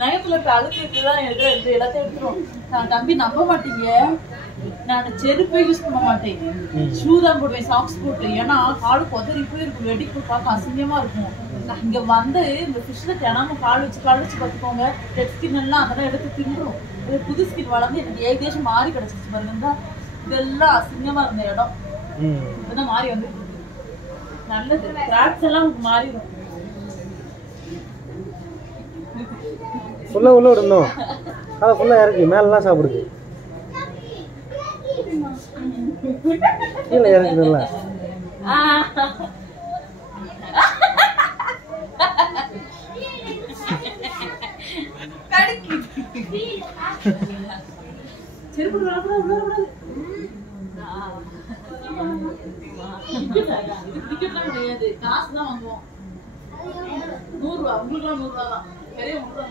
நகத்துல இருக்க அழுக்குதான் எல்லாத்தையும் எடுத்துரும். தம்பி நம்ப மாட்டீங்க, நான் செருப்பே யூஸ் பண்ண மாட்டேன், ஷூ தான் போடுவேன், சாக்ஸ் போட்டு. ஏன்னா காலு கொதறி போய் இருக்கும், வெடிப்பு பார்க்க அசிங்கமா இருக்கும். இங்க வந்து இந்த ஃபிஷ்ல தினமும் கால் வச்சு பார்த்துக்கோங்க, டெட் ஸ்கின் எல்லாம் அதெல்லாம் எடுத்து தின்றும். புது ஸ்கின் வளர்ந்து எனக்கு ஏகதேசம் மாறி கிடைச்சிச்சு பாருங்க. இதெல்லாம் அசிங்கமா இருந்த இடம் இப்பதான் மாறி வந்து நல்லது. கிராக்ஸ் எல்லாம் மாறிடும். ஃபுல்லா உள்ள விடணும். அதை ஃபுல்லா இறக்கி மேலாம் சாப்பிடுது. கீழே இறக்குதுல்ல. கிடையாது, காசு தான் வாங்குவோம். 100 ரூபா, உங்களுக்கு 100 ரூபா தான். பெரிய 100 ரூபா.